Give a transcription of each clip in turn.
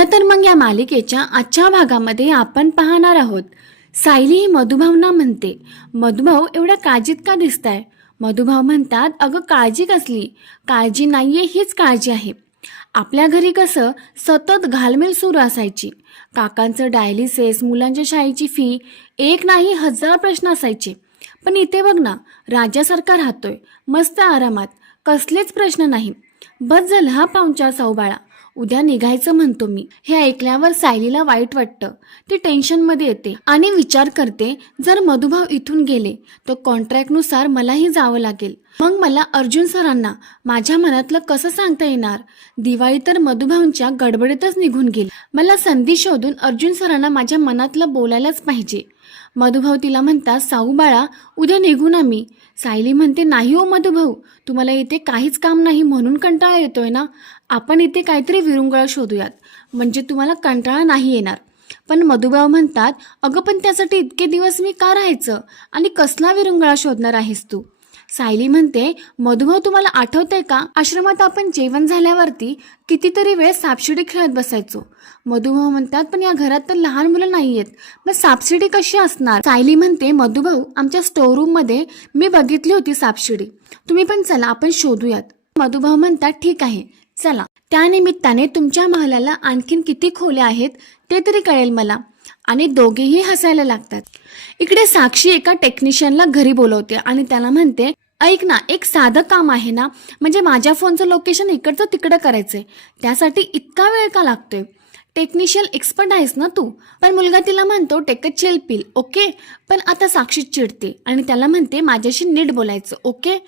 चला तर मग या मालिकेच्या आजच्या भागामध्ये आपण पाहणार आहोत. सायली ही मधुभावना म्हणते मधुभाऊ एवढ्या काळजीत का दिसताय? मधुभाव म्हणतात अगं काळजी कसली? काळजी नाहीये हीच काळजी आहे. आपल्या घरी कसं? सतत घालमेल सुरू असायची. काकांचं डायलिसिस मुलांच्या शाळेची फी एक नाही हजार प्रश्न असायचे. पण इथे बघ ना राज्यासारखा राहतोय मस्त आरामात कसलेच प्रश्न नाही. बस झालं हा पाहुणचार साऊबाळा उद्या निघायचं म्हणतो मी. हे ऐकल्यावर सायलीला वाईट वाटतं. ती टेन्शनमध्ये येते आणि विचार करते जर मधुभाव इथून गेले तर कॉन्ट्रॅक्टनुसार मलाही जावं लागेल. मग मला अर्जुन सरांना माझ्या मनातलं कसं सांगता येणार? दिवाळी तर मधुभाऊंच्या गडबडीतच निघून गेली. मला संधी शोधून अर्जुन सरांना माझ्या मनातलं बोलायलाच पाहिजे. मधुभाऊ तिला म्हणतात साऊ बाळा उद्या निघू ना मी सायली म्हणते नाही हो मधुभाऊ तुम्हाला इथे काहीच काम नाही म्हणून कंटाळा येतोय ना? आपण इथे काहीतरी विरुंगळा शोधूयात. म्हणजे तुम्हाला कंटाळा नाही येणार. पण मधुभाऊ म्हणतात अगं पण त्यासाठी इतके दिवस मी का राहायचं? आणि कसला विरुंगळा शोधणार आहेस तू? सायली म्हणते मधुभाऊ तुम्हाला आठवतंय का? आश्रमात आपण जेवण झाल्यावरती कितीतरी वेळ सापशिडी खेळत बसायचो. मधुभाऊ म्हणतात पण या घरात तर लहान मुलं नाहीयेत. मग सापशिडी कशी असणार? सायली म्हणते मधुभाऊ आमच्या स्टोर रूममध्ये मी बघितली होती सापशिडी. तुम्ही पण चला आपण शोधूयात. मधुभाऊ म्हणतात ठीक आहे चला. त्यानिमित्ताने तुमच्या महालाला आणखीन किती खोल्या आहेत ते तरी कळेल मला. आणि दोघेही हसायला लागतात. इकडे साक्षी एका टेक्निशियनला घरी बोलवते आणि त्याला म्हणते ऐक ना एक साधं काम आहे ना म्हणजे माझ्या फोनचं लोकेशन इकडचं तिकडं करायचं आहे त्यासाठी इतका वेळ का लागतोय? टेक्निशियल एक्सपर्ट आहेस ना तू. पण मुलगा तिला म्हणतो take a chill pill okay पण आता साक्षी चिडते आणि त्याला म्हणते माझ्याशी नीट बोलायचं ओके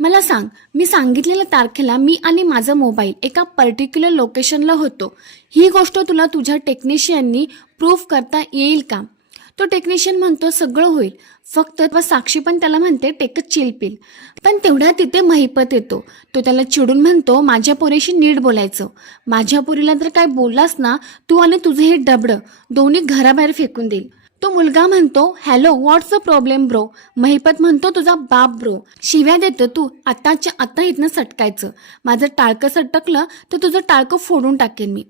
मला सांग मी सांगितलेल्या तारखेला मी आणि माझा मोबाईल एका पर्टिक्युलर लोकेशनला होतो. ही गोष्ट तुला तुझ्या टेक्निशियननी प्रूफ करता येईल का? तो टेक्निशियन म्हणतो सगळं होईल. फक्त साक्षी पण त्याला म्हणते टेकच चिलपील पण तेवढ्या तिथे महिपत येतो. तो त्याला चिडून म्हणतो माझ्या पोरीशी नीट बोलायचं. माझ्या पोरीला जर काय बोललास ना तू आणि तुझं हे डबडं दोन्ही घराबाहेर फेकून देईल. तो मुलगा म्हणतो hello what's a problem bro Mahipat म्हणतो तुझा बाप ब्रो शिव्या देतो तू. आताच्या आता इथनं सटकायचं. माझं टाळकं सटकलं तर तुझं टाळकं फोडून टाकेन मी.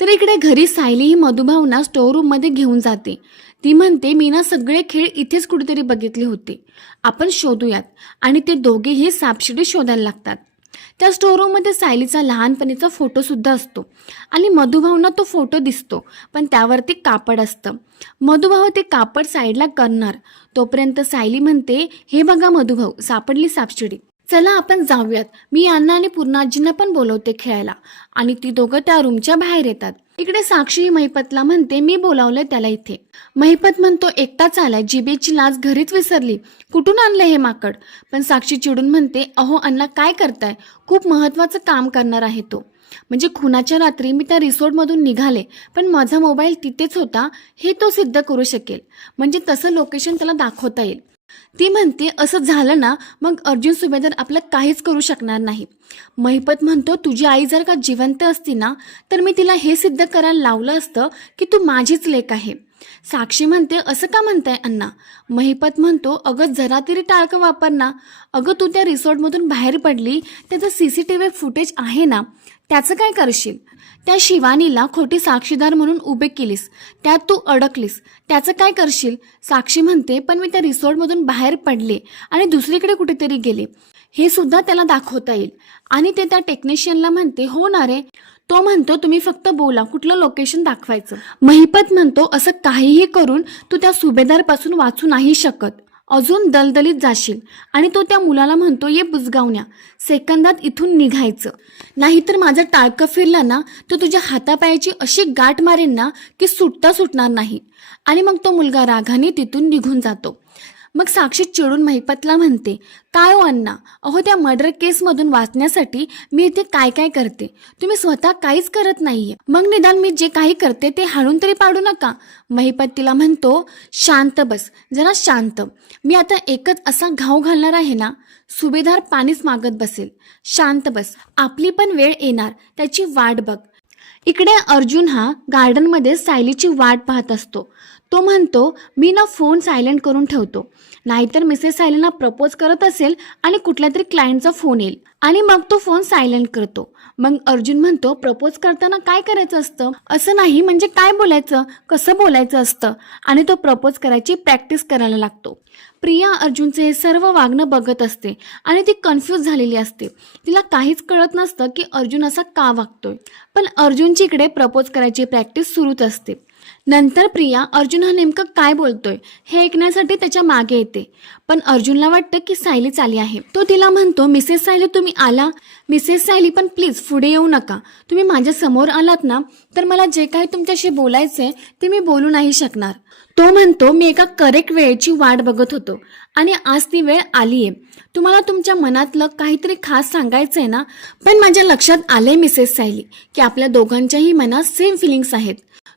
तर इकडे घरी सायली ही मधुभावना स्टोर रूममध्ये घेऊन जाते. ती म्हणते मी ना सगळे खेळ इथेच कुठेतरी बघितले होते. आपण शोधूयात. आणि ते दोघेही सापशिडी शोधायला लागतात. त्या स्टोरूममध्ये सायलीचा लहानपणीचा फोटोसुद्धा असतो. आणि मधुभावना तो फोटो दिसतो पण त्यावरती कापड असतं. मधुभाव ते कापड साईडला करणार. तोपर्यंत सायली म्हणते हे बघा मधुभाऊ सापडली सापशिडी. चला आपण जाऊयात. मी यांना आणि पूर्णाजींना पण बोलवते खेळायला. आणि ती दोघं त्या रूमच्या बाहेर येतात. इकडे साक्षी महिपतला म्हणते मी बोलावलंय त्याला इथे. महिपत म्हणतो एकटाच आलाय जिबेची लाज घरीच विसरली. कुठून आणलं हे माकड? पण साक्षी चिडून म्हणते अहो अण्णा काय करताय? खूप महत्वाचं काम करणार आहे तो. म्हणजे खुनाच्या रात्री मी त्या रिसोर्टमधून निघाले पण माझा मोबाईल तिथेच होता. हे तो सिद्ध करू शकेल. म्हणजे तसं लोकेशन त्याला दाखवता येईल. ती म्हणते असं झालं ना मग अर्जुन सुभेदार आपलं काहीच करू शकणार नाही. महिपत म्हणतो तुझी आई जर का जिवंत असती ना तर मी तिला हे सिद्ध करायला लावलं असतं की तू माझीच लेख आहे. साक्षी म्हणते असं का म्हणताय अण्णा? महिपत म्हणतो अगं जरा तरी टाळकं वापर ना. अगं तू त्या रिसॉर्टमधून बाहेर पडली त्याचं C C T V footage आहे ना. त्याचं काय करशील? त्या शिवानीला खोटी साक्षीदार म्हणून उभे केलीस. त्यात तू अडकलीस. त्याचं काय करशील? साक्षी म्हणते पण मी त्या रिसॉर्टमधून बाहेर पडले आणि दुसरीकडे कुठेतरी गेले. हे सुद्धा त्याला दाखवता येईल. आणि ते त्या टेक्निशियनला म्हणते हो ना रे. तो म्हणतो तुम्ही फक्त बोला कुठलं लोकेशन दाखवायचं? महिपत म्हणतो असं काहीही करून तू त्या सुभेदारपासून वाचू नाही शकत. अजून दलदलीत जाशील. आणि तो त्या मुलाला म्हणतो ये बुजगावण्या सेकंदात इथून निघायचं. नाहीतर माझं टाळकं फिरलं ना तर तुझ्या हातापायाची अशी गाठ मारेन ना की सुटता सुटणार नाही. आणि मग तो मुलगा रागाने तिथून निघून जातो. मग साक्षी चिडून महिपतला म्हणते काय हो अण्णा? अहो त्या मर्डर केसमधून वाचण्यासाठी मी इथे काय काय करते? तुम्ही स्वतः काहीच करत नाहीये. मग निदान मी जे काही करते ते हाणून तरी पाडू नका. महिपत तिला म्हणतो शांत बस जरा शांत. मी आता एकच असा घाव घालणार आहे ना सुभेदार पाणीच मागत बसेल. शांत बस आपली पण वेळ येणार त्याची वाट बघ. इकडे अर्जुन हा गार्डनमध्ये सायलीची वाट पाहत असतो. तो म्हणतो मी ना फोन सायलेंट करून ठेवतो. नाहीतर मिसेस सायलीना प्रपोज करत असेल आणि कुठल्या तरी क्लायंटचा फोन येईल. आणि मग तो फोन सायलेंट करतो. मग अर्जुन म्हणतो प्रपोज करताना काय करायचं असतं? असं नाही म्हणजे काय बोलायचं? कसं बोलायचं असतं? आणि तो प्रपोज करायची प्रॅक्टिस करायला लागतो. प्रिया अर्जुनचे हे सर्व वागणं बघत असते आणि ती कन्फ्यूज झालेली असते. तिला काहीच कळत नसतं की अर्जुन असा का वागतोय. पण अर्जुनची इकडे प्रपोज करायची प्रॅक्टिस सुरूच असते. नंतर प्रिया अर्जुन हा नेमकं काय बोलतोय हे ऐकण्यासाठी त्याच्यामागे येते. पण अर्जुनला वाटतं की सायली चाली आहे. तो तिला म्हणतो मिसेस सायली तुम्ही आला? मिसेस सायली पण प्लीज पुढे येऊ नका. तुम्ही माझ्यासमोर आलात ना तर मला जे काही तुमच्याशी बोलायचंय ते मी बोलू नाही शकणार. तो म्हणतो मी एका करेक्ट वेळेची वाट बघत होतो आणि आज ती वेळ आली आहे तुम्हाला तुमच्या मनातलं काहीतरी खास सांगायचं आहे ना पण माझ्या लक्षात आलंय मिसेस सायली की आपल्या दोघांच्याही मनात सेम फिलिंग्स आहेत.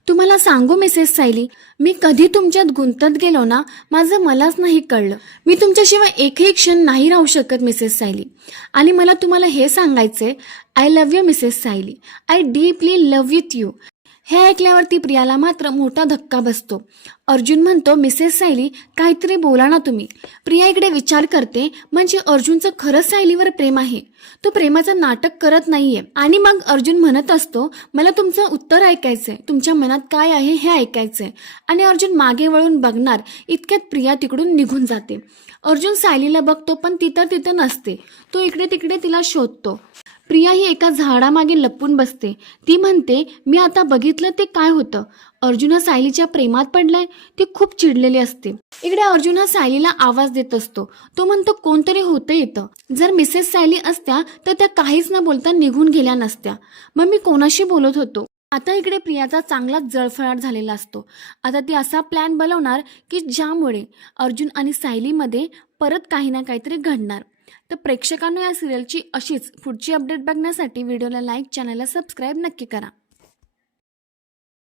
तुम्हाला सांगू मिसेस सायली मी कधी तुमच्यात गुंतत गेलो ना माझं मलाच नाही कळलं. मी तुमच्याशिवाय एकही क्षण नाही राहू शकत मिसेस सायली. आणि मला तुम्हाला हे सांगायचंय I love you Mrs Sayali. I deeply love with you हे ऐकल्यावरती प्रियाला मात्र मोठा धक्का बसतो. अर्जुन म्हणतो मिसेस सायली काहीतरी बोला ना तुम्ही. प्रिया इकडे विचार करते म्हणजे अर्जुनचं खरंच सायलीवर प्रेम आहे? तो प्रेमाचं नाटक करत नाहीये. आणि मग अर्जुन म्हणत असतो मला तुमचं उत्तर ऐकायचंय. तुमच्या मनात काय आहे हे ऐकायचंय. आणि अर्जुन मागे वळून बघणार इतक्यात प्रिया तिकडून निघून जाते. अर्जुन सायलीला बघतो पण ती तर तिथं नसते. तो इकडे तिकडे तिला शोधतो. प्रिया ही एका झाडामागे लपून बसते. ती म्हणते मी आता बघितलं ते काय होतं. अर्जुन सायलीच्या प्रेमात पडलाय. ती खूप चिडलेली असते. इकडे अर्जुन हा सायलीला आवाज देत असतो. तो म्हणतो कोणतरी होतं येतं जर मिसेस सायली असत्या तर त्या काहीच न बोलता निघून गेल्या नसत्या. मग मी कोणाशी बोलत होतो? आता इकडे प्रियाचा चांगलाच जळफळाट झालेला असतो. आता ती असा प्लॅन बनवणार की ज्यामुळे अर्जुन आणि सायलीमध्ये परत काही ना काहीतरी घडणार. तर प्रेक्षकांना या सिरियलची अशीच पुढची अपडेट बघण्यासाठी व्हिडिओला लाईक चॅनलला सबस्क्राईब नक्की करा.